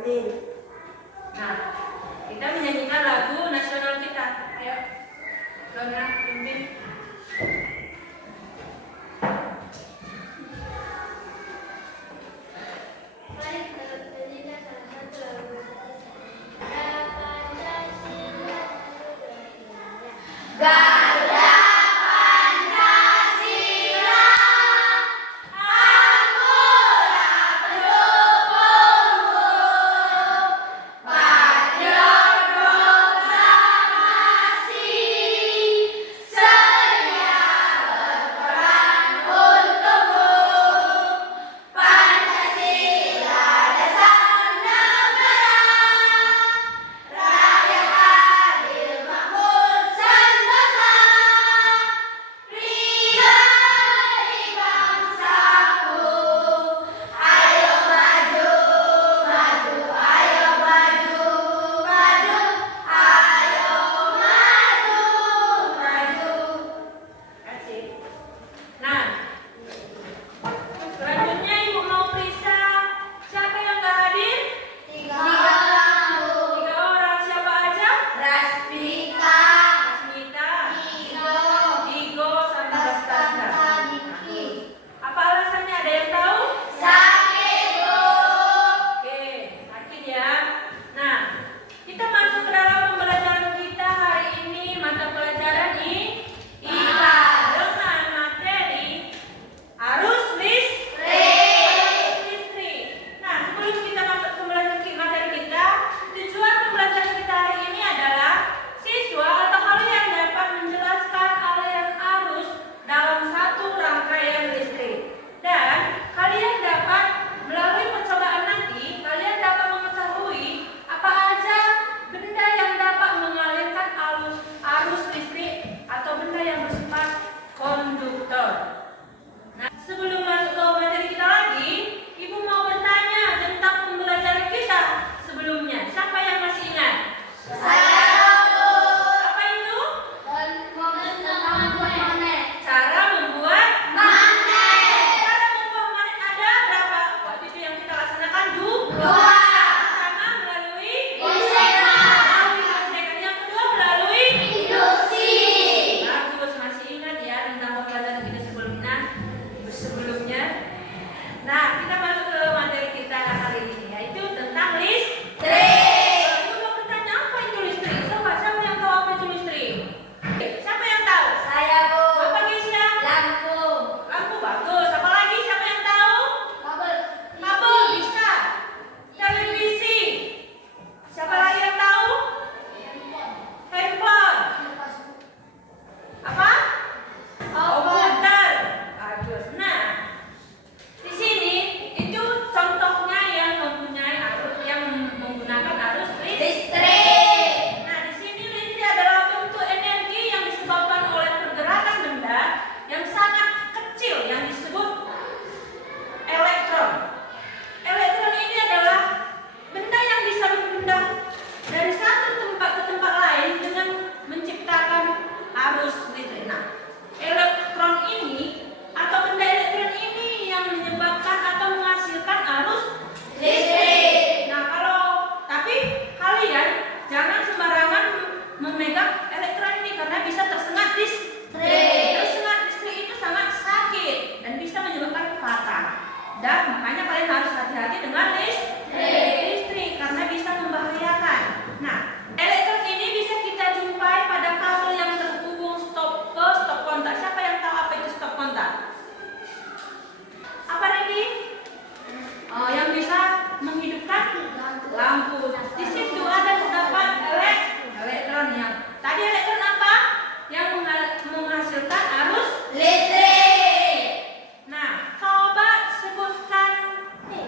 Amin. Nah, kita menyanyikan lagu nasional kita. Ayo, Dona, pimpin.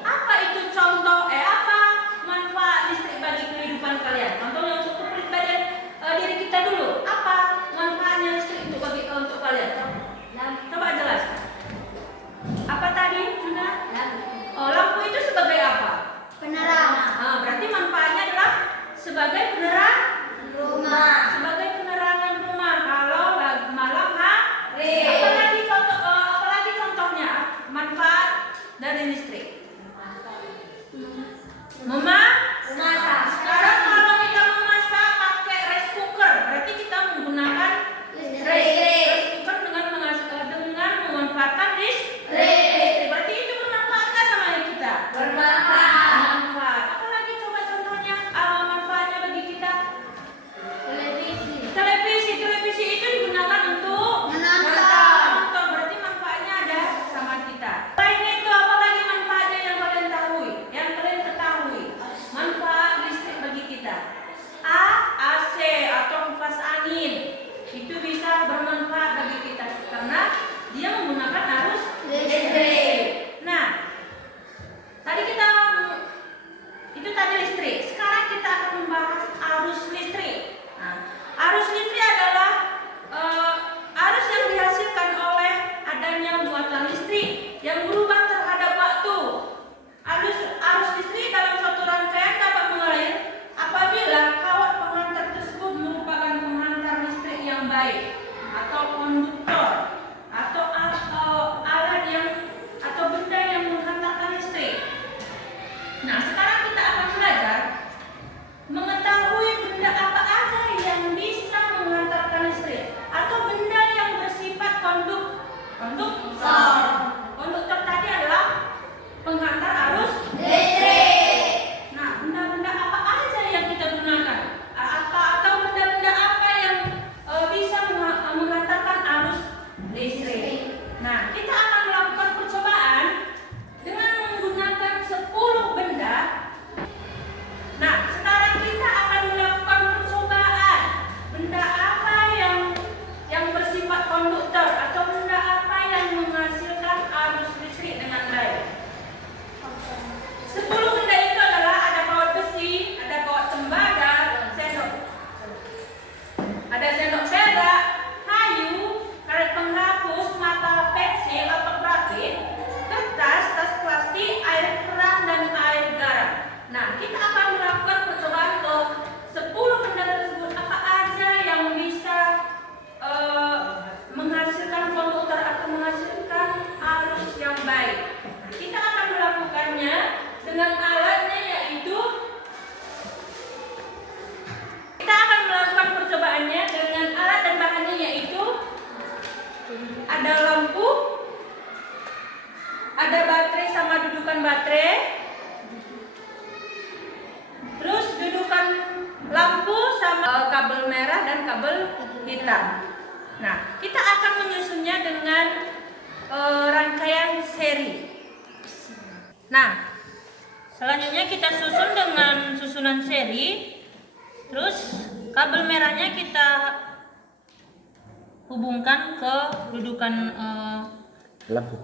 Apa itu contoh? aliran listrik yang berubah terhadap waktu. Arus listrik dalam suatu rangkaian dapat mengalir apabila kawat penghantar tersebut merupakan penghantar listrik yang baik atau konduktor atau alat yang atau benda yang menghantarkan listrik. Nah, sekarang kita akan belajar mengetahui benda apa aja yang bisa menghantarkan listrik atau benda yang bersifat konduktor. Konduktor tadi adalah penghantar arus listrik. Nah, benda-benda apa aja yang kita gunakan? Atau benda-benda apa yang bisa menghantarkan arus listrik? Nah, kita akan melakukan percobaan dengan menggunakan 10 benda. Nah, sekarang kita akan melakukan percobaan benda apa yang bersifat konduktor atau benda apa yang menghasilkan arus listrik dengan baik. 10 benda itu adalah ada kawat besi, ada kawat tembaga, ada sendok perak, kayu, karet penghapus, mata pensil atau praktik, kertas, tas plastik, air keras dan air garam. Nah, kita akan melakukan percobaan ke 10 benda tersebut apa aja yang bisa menghasilkan konduktor atau menghasilkan arus yang baik. Nah, kita akan melakukannya dengan alatnya, yaitu kita akan melakukan percobaannya dengan alat dan bahannya, yaitu ada lampu, ada baterai sama dudukan baterai, terus dudukan lampu sama kabel merah dan kabel hitam. Nah, kita akan menyusunnya dengan rangkaian seri. Nah, selanjutnya kita susun dengan susunan seri. Terus kabel merahnya kita hubungkan ke dudukan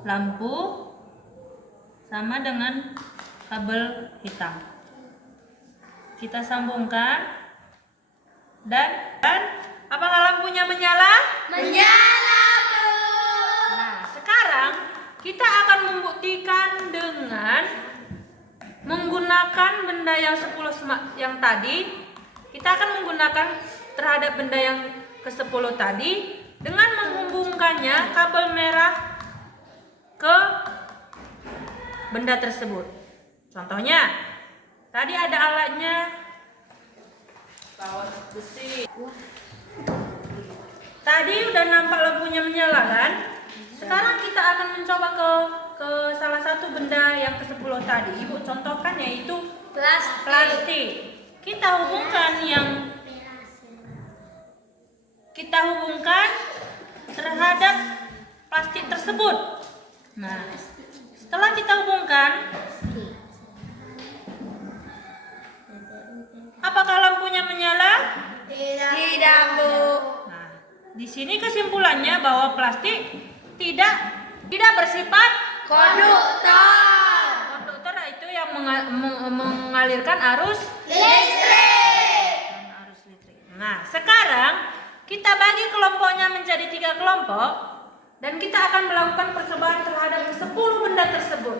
lampu sama dengan kabel hitam. Kita sambungkan dan apakah lampunya menyala? Menyala, Bu. Nah, sekarang kita akan membuktikan dengan menggunakan benda yang 10 yang tadi. Kita akan menggunakan terhadap benda yang ke-10 tadi dengan menghubungkannya kabel merah ke benda tersebut. Contohnya, tadi ada alatnya kawat besi. Tadi udah nampak lampunya menyala kan? Sekarang kita akan mencoba ke salah satu benda yang ke-10 tadi. Ibu contohkan, yaitu plastik. Kita hubungkan terhadap plastik tersebut. Nah, setelah kita hubungkan, apakah lampunya menyala? Tidak, Bu. Nah, di sini kesimpulannya bahwa plastik tidak bersifat Konduktor. konduktor, itu yang mengalirkan arus Listrik. Nah, sekarang kita bagi kelompoknya menjadi 3 kelompok dan kita akan melakukan percobaan terhadap 10 benda tersebut.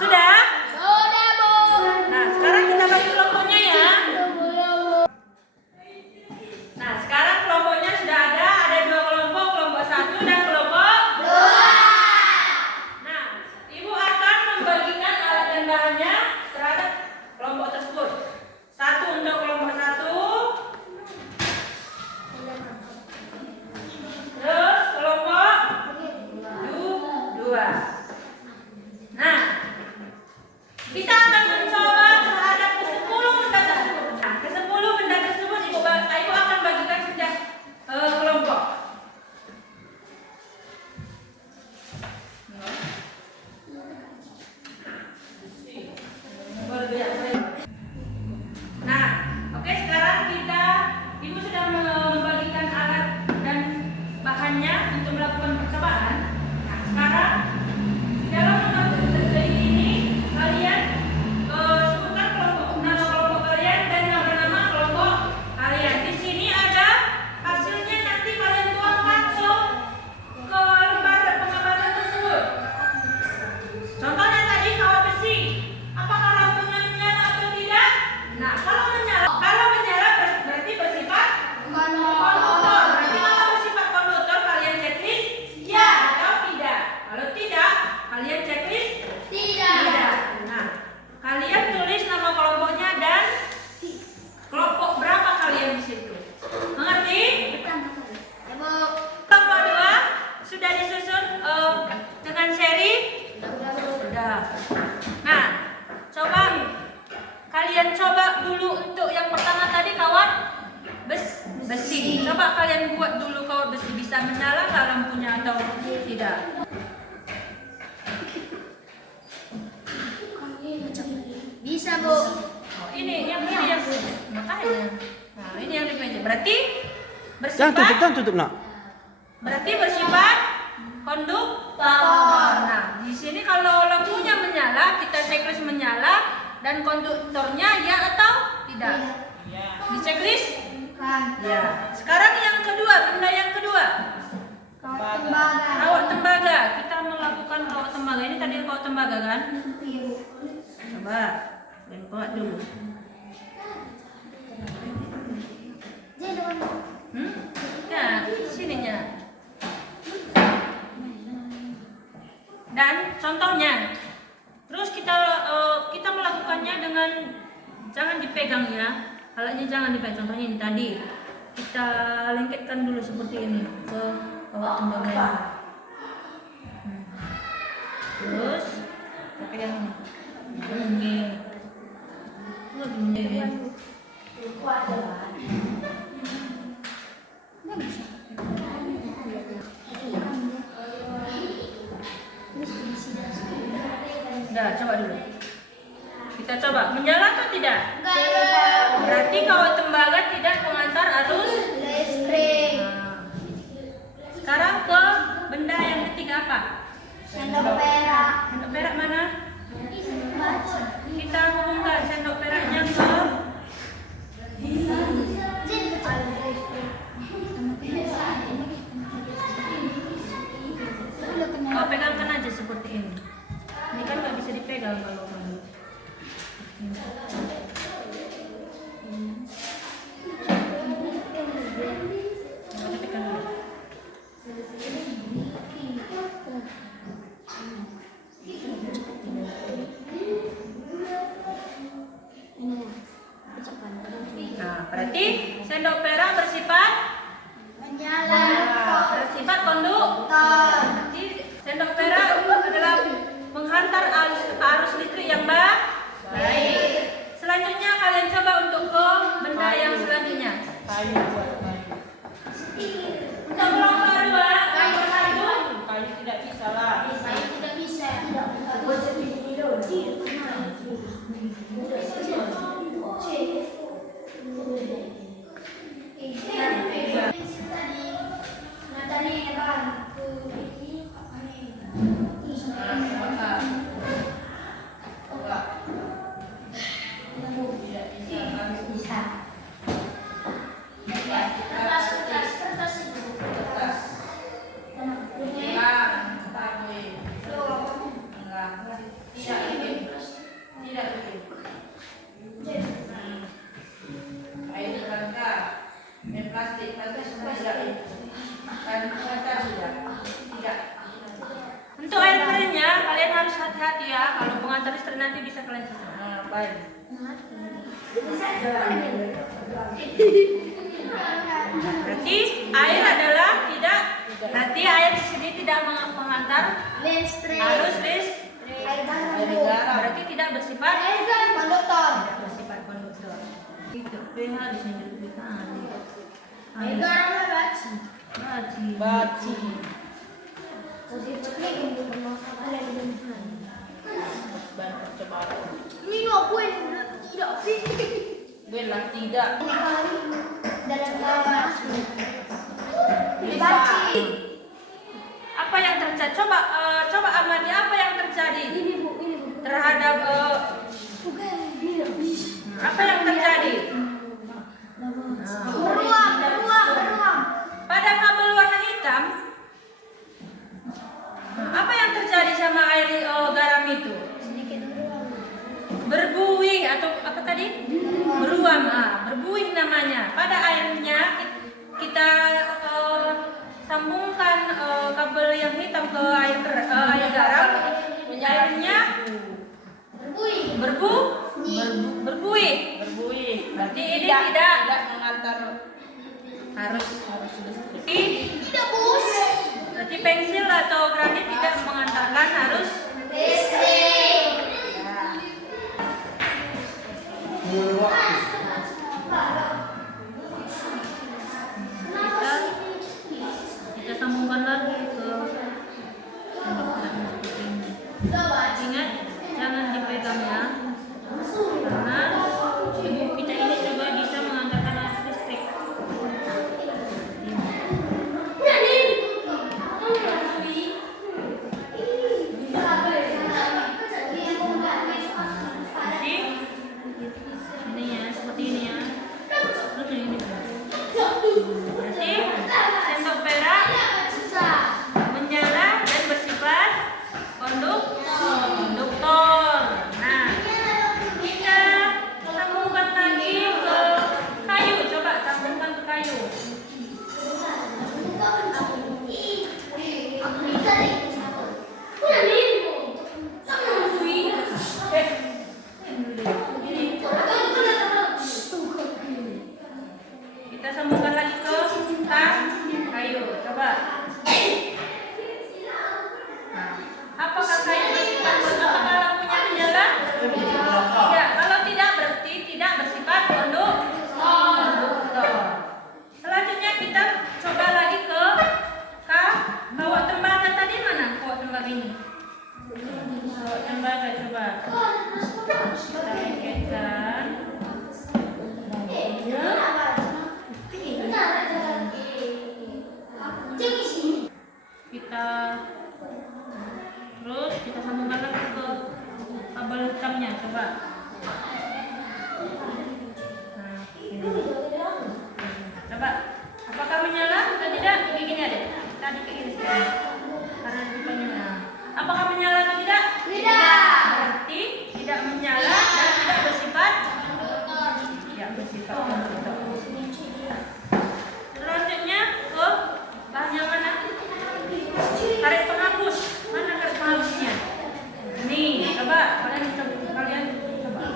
Sudah? Sudah, Bu. Nah, sekarang kita bagi kelompoknya ya. Nah, sekarang kelompoknya sudah ada 2 kelompok, kelompok 1 dan kelompok 2. Nah, Ibu akan membagikan alat dan bahannya terhadap kelompok tersebut. 1 untuk kelompok 1, terus kelompok 2. Nah, kita akan mencoba terhadap ke-10 benda tersebut. Nah, ke-10 benda tersebut Ibu akan bagikan setiap kelompok. Nah, oke, sekarang Ibu sudah membagikan alat dan bahannya untuk melakukan percobaan. Nah, sekarang tidak? Bisa, Bu. Oh, ini yang makanya. Nah, ini yang dipencet. Berarti Jangan bersifat tutup nak. berarti bersifat konduktor. Nah, di sini kalau lampunya menyala, kita checklist menyala dan konduktornya ya atau tidak? Di checklist? Ya. Sekarang yang kedua, benda yang kedua. Kawat tembaga. Kita melakukan kawat tembaga. Ini tadi kawat tembaga kan? Coba, lempar dulu. Nah, sininya. Dan contohnya, terus kita melakukannya dengan jangan dipegang ya, alatnya jangan dipegang. Contohnya ini tadi, kita lengketkan dulu seperti ini ke kawat tembaga. Terus pakai yang ini. Udah, coba dulu. Kita coba menyala atau tidak? Berarti kawat tembaga tidak mengantar arus Listrik. Nah, sekarang ke benda yang ketiga apa? Sendok perak. Sendok perak mana? Kita hubungkan sendok peraknya ke kau pegangkan aja seperti ini. Ini kan nggak bisa dipegang kalau kamu. Coba ditekan dulu. Nah, berarti sendok perak bersifat Menyala. bersifat konduktor. Jadi sendok perak adalah menghantar arus listrik yang baik. Selanjutnya kalian coba untuk ke benda yang selanjutnya. Untuk ulang dua, kayu satu. Kayu tidak bisa lah. Saya tidak bisa. Untuk air keringnya kalian harus hati-hati ya. Kalau pengantar listrik nanti bisa kalian sisir. Baik. Berarti air adalah tidak. Berarti air di sini tidak menghantar Listrik. arus listrik. Air garam. Berarti tidak bersifat Air garam konduktor. tidak bersifat konduktor. Itu pH di sini lebih tinggi. Air garam baci. Baci. Dan percobaan. Ini aku yang tidak pilih. Belah tidak. Dalam kamar. Bisa. Apa yang terjadi? Coba amati apa yang terjadi terhadap apa yang terjadi? Beruang. Pada kabel warna hitam, apa yang terjadi sama air garam itu? Berbuih atau apa tadi? Beruam, berbuih namanya. Pada airnya kita sambungkan kabel yang hitam ke air garam, airnya berbuih. Berarti ini tidak mengantar harus listrik. Tidak bus. Berarti pensil atau granit tidak mengantarkan arus Listrik. kita sambungkan lagi ke ini. Yang baca coba. Kita lengketkan. Kita sambungkan lagi ke kabel hitamnya, coba. Nah, ini. Coba, apakah menyala atau tidak? Begini ada. Tadi kayak gini sekarang. Karena menyala. Apakah menyala atau tidak? Tidak. Berarti tidak menyala dan tidak bersifat. Ya, bersifat kondutor. Selanjutnya ke bahan yang mana? Karet penghapus. Mana karet penghapusnya? Nih, coba kalian coba.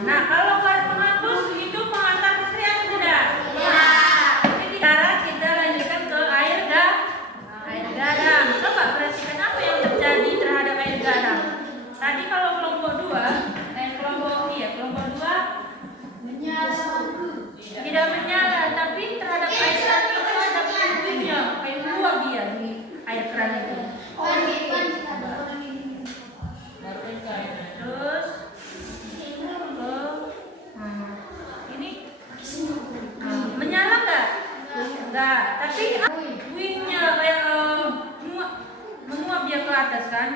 Nah, kalau karet penghapus itu pengantar listrik atau tidak? Sekarang kita lanjutkan ke air gadang. Coba perhatikan apa yang terjadi terhadap air gadang. Tadi kalau kelompok 2 kelompok 2 tidak menyala, tapi terhadap air keran itu ada pintunya, keluar dia di air keran itu. Terus ini menyala nggak? Nggak, tapi wingnya kayak menguap dia ke atas kan?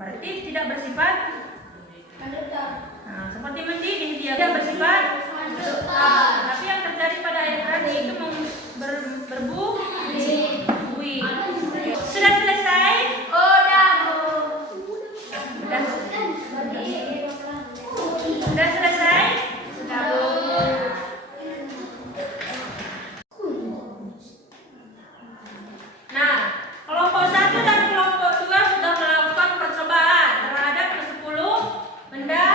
Berarti tidak bersifat. Nah, seperti mendidih dia tidak bersifat. Tapi yang terjadi pada air keran itu berbuih. Sudah selesai? Sudah selesai? Nah, kelompok 1 dan kelompok 2 sudah melakukan percobaan terhadap 10 benda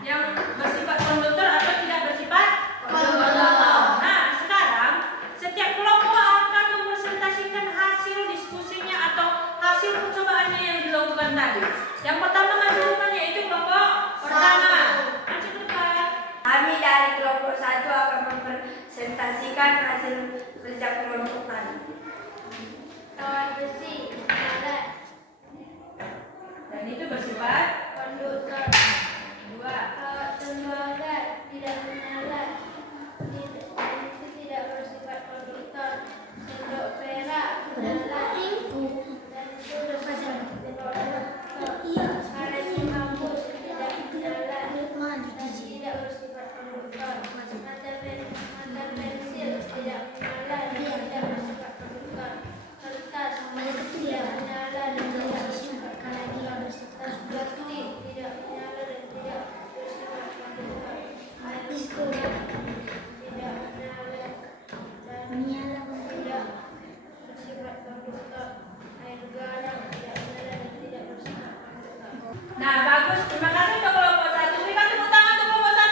yang bersifat konduktor atau tidak bersifat konduktor. Nah, sekarang setiap kelompok akan mempresentasikan hasil diskusinya atau hasil percobaannya yang dilakukan tadi. Yang pertama menunjukkannya itu kelompok pertama. Maju ke depan. Kami dari kelompok 1 akan mempresentasikan hasil kerja kelompok tadi. Kawat besi, alat, Dan itu bersifat konduktor. 2. Kawat tembaga tidak menyala, dan itu tidak bersifat konduktor. Sendok perak menyala, dan itu bersifat konduktor. Karet penghapus tidak menyala, dan tidak bersifat konduktor. Mata pensil tidak menyala, dan tidak bersifat konduktor. Kertas tidak menyala dan tidak bersifat konduktor. Tas plastik tidak menyala dan tidak bersifat konduktor. Air disco tidak menyala dan tidak bersifat konduktor. Air garam tidak menyala dan tidak bersifat konduktor. Nah, bagus. Terima kasih untuk kelompok 1. Berikan tepuk tangan untuk kelompok 1.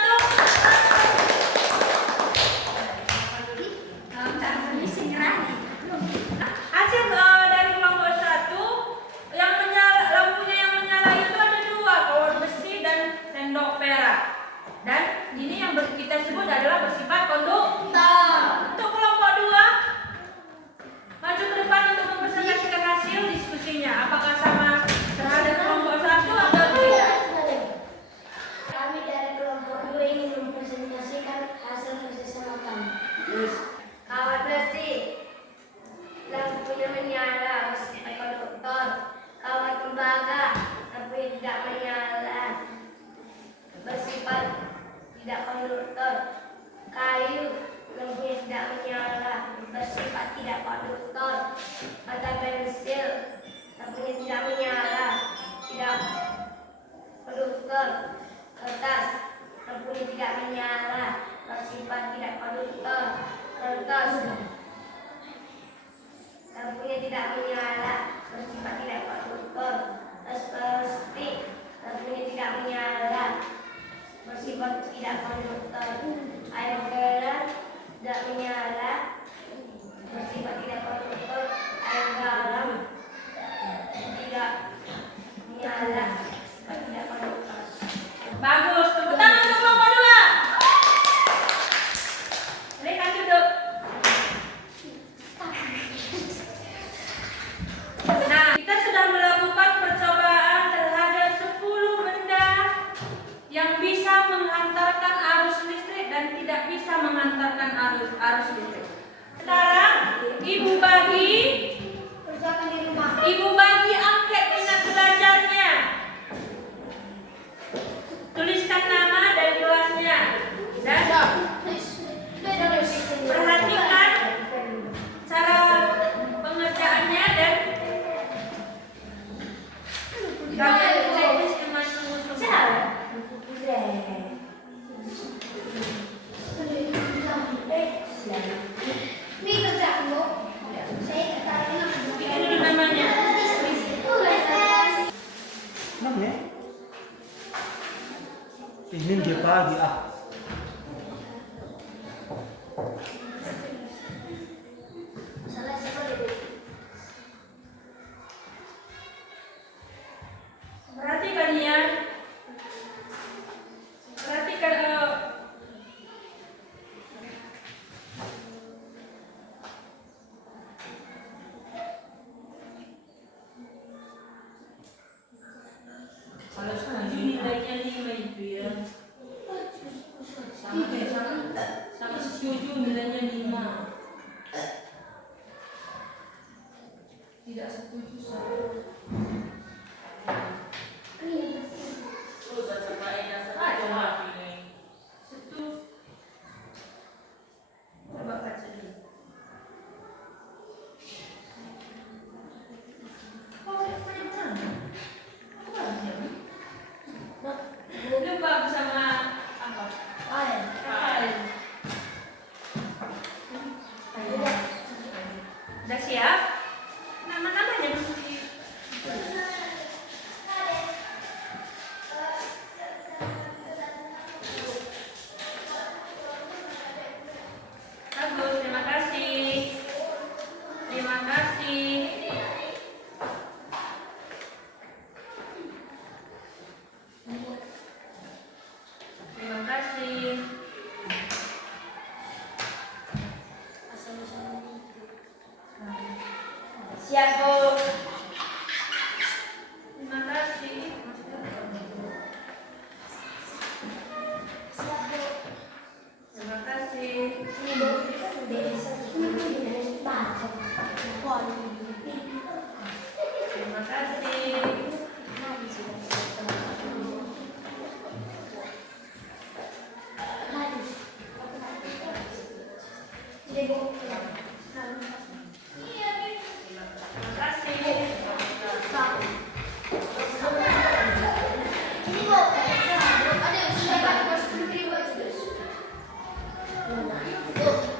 Hasil dari kelompok 1 yang menyala, lampunya yang menyala itu ada 2, kawat besi dan sendok perak. Dan ini yang kita sebut adalah bersifat konduktor. Untuk kelompok 2 maju ke depan untuk mempresentasikan hasil diskusinya. Apakah sama terhadap kelompok 1 atau tidak? Kami dari kelompok 2 ingin mempresentasikan hasil kerjasama kami. Kawat besi, lampunya menyala, bersifat konduktor. Kawat tembaga, lampunya tidak menyala, bersifat tidak konduktor. Kayu, lampunya tidak menyala, bersifat tidak konduktor. Mata pensil, lampunya tidak menyala, tidak konduktor. Kertas, lampunya tidak menyala, bersifat tidak konduktor. menghantarkan arus listrik. Sekarang Kerjakan di rumah. Ibu bagi angket minat belajarnya. Tuliskan nama dan kelasnya. Dan perhatikan cara pengerjaannya dan kalian checklist dengan sungguh-sungguh. Ini kerjaanmu. Saya ketahuan. Bikin dulu namanya. Namanya? Ini dia pagi ah. Salah siapa deh? Perhatikan ya. Perhatikan kalau setuju nilainya 5 itu ya. Sangat setuju nilainya 5. Tidak setuju saya. Coba baca dulu. Lupa bersama apa? File. Udah siap? Nama-namanya belum di. Bagus, terima kasih. Terima kasih. Terima kasih. Siap, Bu. Terima kasih. Terima kasih. Ini Bu. Terima kasih. Ini Bu. Terima kasih. Ini Bu. Ada yang sudah pakai 10.000 aja, guys. Bu.